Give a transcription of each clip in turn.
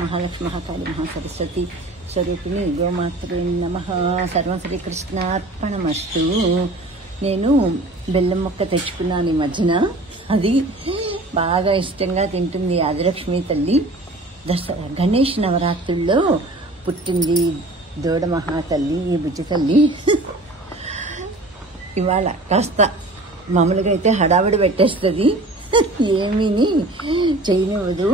మహాలక్ష్మి మహాకాళి మహాసరస్వతి స్వరూపిణి గోమాత్రే నమః. సర్వం శ్రీకృష్ణార్పణమస్తు. నేను బెల్లం మొక్క తెచ్చుకున్నాను ఈ మధ్యన. అది బాగా ఇష్టంగా తింటుంది ఆదిలక్ష్మి తల్లి. దసరా గణేష్ నవరాత్రుల్లో పుట్టింది దూడ మహాతల్లి, ఈ బుజ్జి తల్లి. ఇవాళ కాస్త మామూలుగా అయితే హడావిడి పెట్టేస్తుంది, ఏమీని చేయనివ్వదు.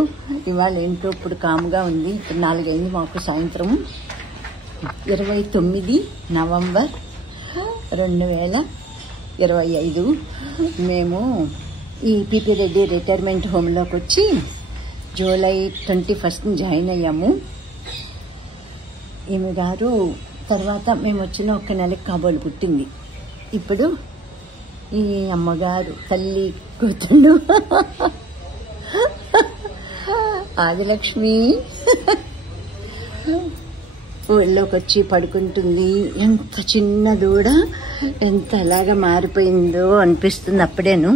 ఇవాళ ఏంటో ఇప్పుడు కాముగా ఉంది. ఇప్పుడు 4 అయింది మాకు సాయంత్రం. 29 నవంబర్ 2025 మేము ఈ పిపి రెడ్డి రిటైర్మెంట్ హోమ్లోకి వచ్చి జూలై 21 జాయిన్ అయ్యాము. ఈమె గారు తర్వాత మేము వచ్చిన 1 నెలకి కాబోలు పుట్టింది. ఇప్పుడు ఈ అమ్మగారు తల్లి కూతుళ్ళు ఆదిలక్ష్మి ఊళ్ళోకి వచ్చి పడుకుంటుంది. ఎంత చిన్న దూడ ఎంత అలాగా మారిపోయిందో అనిపిస్తుంది అప్పుడేను.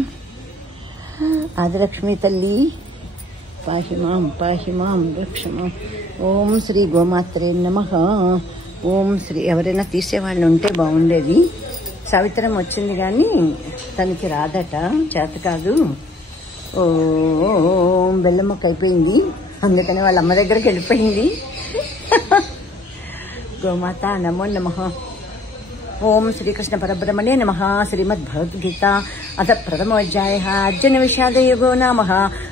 ఆదిలక్ష్మి తల్లి పాహిమాం పాహిమాం రక్షమాం. ఓం శ్రీ గోమాత్రే నమః. ఓం శ్రీ. ఎవరైనా తీసేవాళ్ళు ఉంటే బాగుండేది. సావిత్రం వచ్చింది కానీ తనకి రాదట, చేత కాదు. ఓం బెల్లం మొక్క అయిపోయింది, అందుకని వాళ్ళ అమ్మ దగ్గరికి వెళ్ళిపోయింది. గోమాత నమో నమః. ఓం శ్రీకృష్ణ పరబ్రహ్మణే నమః. శ్రీమద్భగవద్గీత అథ ప్రథమోధ్యాయః. అర్జున విషాదయోగో నామః.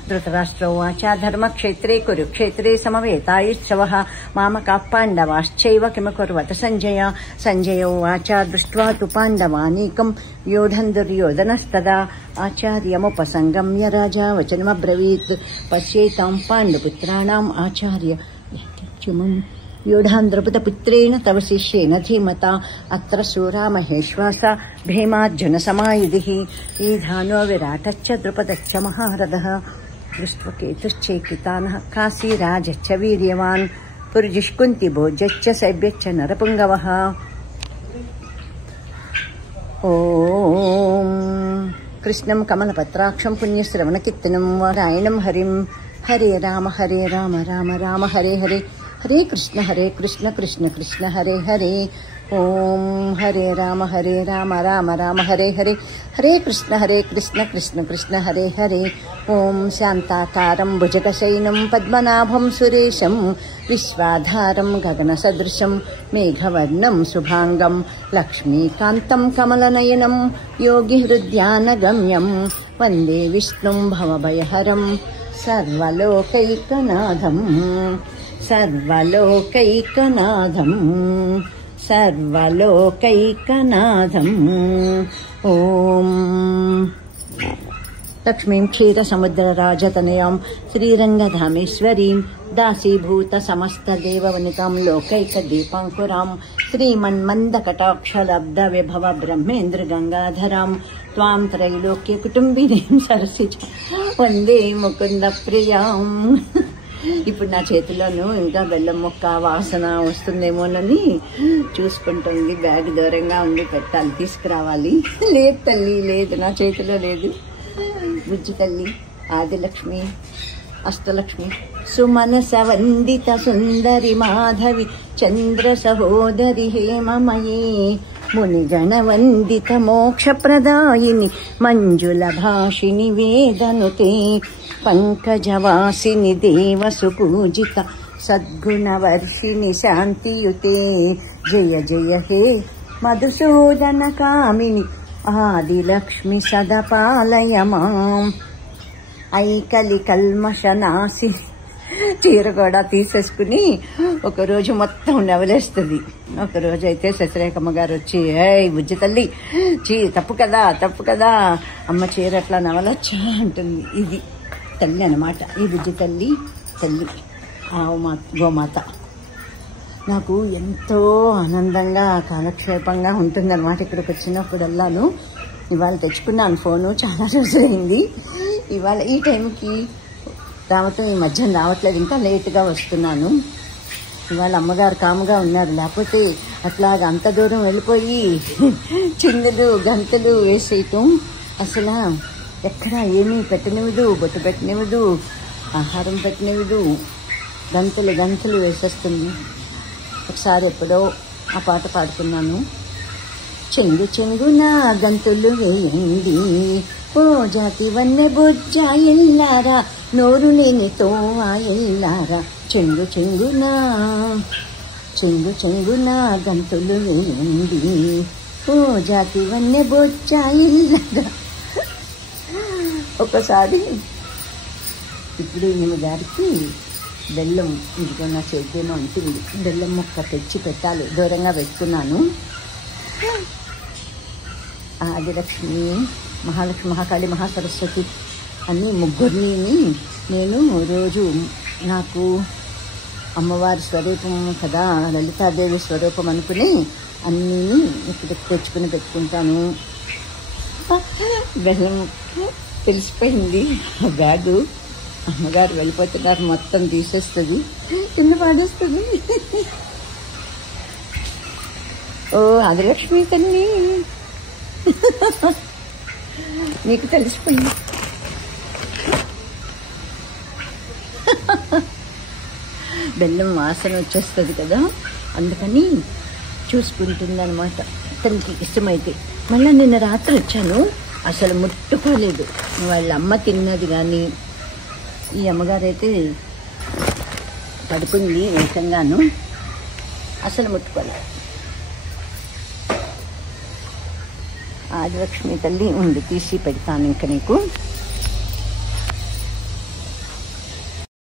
ధృతరాష్ట్రో వాచ ధర్మక్షేత్రే కురుక్షేత్రే సమవేతాయుత్సవః మామకాః పాండవాశ్చైవ కిమకుర్వత సంజయ. సంజయ ఉవాచ దృష్ట్వా తు పాండవానీకం వ్యూఢం దుర్యోధనస్తదా ఆచార్యముపసంగమ్య రాజా వచనమబ్రవీత్. పశ్యేతాం పాండుపుత్రాణాం ఆచార్య వ్యూఢాన్ ద్రౌపదపుత్రేణ తవ శిష్యేన ధీమతా అత్ర శూరా మహేశ్వాస భీమార్జున సమాయుధిః. ఈధానో విరాటశ్చ ద్రుపదశ్చ మహారథః. దృష్ట్వా కేతుశ్చేకితానః కాశీరాజశ్చ వీర్యవాన్ పురుజిష్కుంతి భోజశ్చ శైబ్యశ్చ నరపుంగవః. ఓం కృష్ణం కమలపత్రాక్షం పుణ్యశ్రవణకీర్తనం నారాయణం హరిం. హరే రామ రామ రామ హరే హరే. హరే కృష్ణ కృష్ణ కృష్ణ హరే హరే. ఓం హరే రామ రామ రామ హరే హరే. హరే కృష్ణ కృష్ణ కృష్ణ హరే హరే. ఓం శాంతాకారం భుజగశయనం పద్మనాభం సురేశం విశ్వాధారం గగనసదృశం మేఘవర్ణం శుభాంగం లక్ష్మీకాంతం కమలనయనం యోగి హృద్యానగమ్యం వందే విష్ణుం భవభయహరం సర్వలోకైకనాథం. సర్వలోకైకనాథం సర్వలోకైకనాథం. ఓం లక్ష్మీం క్షీరసముద్రరాజతనయాం శ్రీరంగధామేశ్వరీం దాసీభూత సమస్తదేవవనితాం లోకైకదీపాంకురాం శ్రీమన్మందకటాక్షలబ్ధ విభవ బ్రహ్మేంద్ర గంగాధరాం త్వాం త్రైలోక్య కుటుంబినీం సరసిజ వందే ముకుంద ప్రియాం. ఇప్పుడు నా చేతిలోనూ ఇంకా బెల్లం మొక్క వాసన వస్తుందేమోనని చూసుకుంటుంది. బ్యాగ్ దూరంగా ఉంది, పెట్టాలి, తీసుకురావాలి. లేదు తల్లి, లేదు, నా చేతిలో లేదు. బుజ్జి తల్లి ఆదిలక్ష్మి అష్టలక్ష్మి సుమనస వందిత సుందరి మాధవి చంద్ర సహోదరి హేమమయీ మునిగణ వందిత మోక్షప్రదాయిని మంజుల భాషిని వేదనుతే పంకజవాసిని దేవసుపూజిత సద్గుణవర్షిణి శాంతియుతే. జయ జయ హే మధుసూదన కామిని ఆదిలక్ష్మి సదపాలయ మాం. ఐకలి కల్మషనాసి. చీర కూడా తీసేసుకుని ఒకరోజు మొత్తం నవలేస్తుంది. ఒకరోజు అయితే శశిరేఖమ్మ గారు వచ్చి, ఏయ్ బుజ్జి తల్లి, తప్పు కదా అమ్మ చీర అట్లా నవలొచ్చా అంటుంది. ఇది తల్లి అన్నమాట, ఈ బుజ్జి తల్లి గోమాత. నాకు ఎంతో ఆనందంగా కాలక్షేపంగా ఉంటుందన్నమాట ఇక్కడికి వచ్చినప్పుడల్లాను. ఇవాళ తెచ్చుకున్నాను ఫోను, చాలా రోజులైంది. ఇవాళ ఈ టైంకి రావటం, ఈ మధ్యన రావట్లేదు, ఇంకా లేటుగా వస్తున్నాను. ఇవాళ అమ్మగారు కాముగా ఉన్నారు, లేకపోతే అట్లాగ అంత దూరం వెళ్ళిపోయి చిందులు గంతులు వేసేయటం అసలు ఎక్కడ ఏమీ పెట్టనివ్వదు, బొట్టు పెట్టనివ్వదు, ఆహారం పెట్టనివ్వదు, గంతులు గంతులు వేసేస్తుంది. ఒకసారి ఎప్పుడో ఆ పాట పాడుతున్నాను. చెంగు చెంగున గంతులు వేయండి ఓ జాతి వన్నె బొజ్జ ఎల్లారా, నోరు నేనితో ఎల్లారా, చెంగు చెంగున గంతులు వేయండి ఓ జాతి వన్నె బొజ్జ ఎల్లారా. ఒకసారి ఇప్పుడు ఈమె గారికి బెల్లం ఇదిగో నా చేద్దేమో అంటుంది. బెల్లం ముక్క తెచ్చి పెట్టాలి, దూరంగా పెట్టుకున్నాను. ఆదిలక్ష్మి, మహాలక్ష్మి, మహాకాళి, మహాసరస్వతి అన్ని ముగ్గురిని నేను రోజు నాకు అమ్మవారి స్వరూపం కదా, లలితాదేవి స్వరూపం అనుకుని అన్నీ ఇప్పుడు తెచ్చుకుని పెట్టుకుంటాను. బెల్లం తెలిసిపోయింది గాడు, అమ్మగారు వెళ్ళిపోతున్నారు, మొత్తం తీసేస్తుంది, కింద పాడేస్తుంది. ఓ ఆదిలక్ష్మి తల్లి నీకు తెలిసిపోయింది. బెల్లం వాసన వచ్చేస్తుంది కదా, అందుకని చూసుకుంటుంది అనమాట తనకి ఇష్టమైతే. మళ్ళీ నిన్న రాత్రి వచ్చాను, అసలు ముట్టుకోలేదు. వాళ్ళ అమ్మ తిన్నది కానీ ఈ అమ్మగారైతే పడుకుంది ఏకంగాను, అసలు ముట్టుకోలేదు. ఆదిలక్ష్మి తల్లి ఉండి తీసి పెడతాను ఇంక నీకు.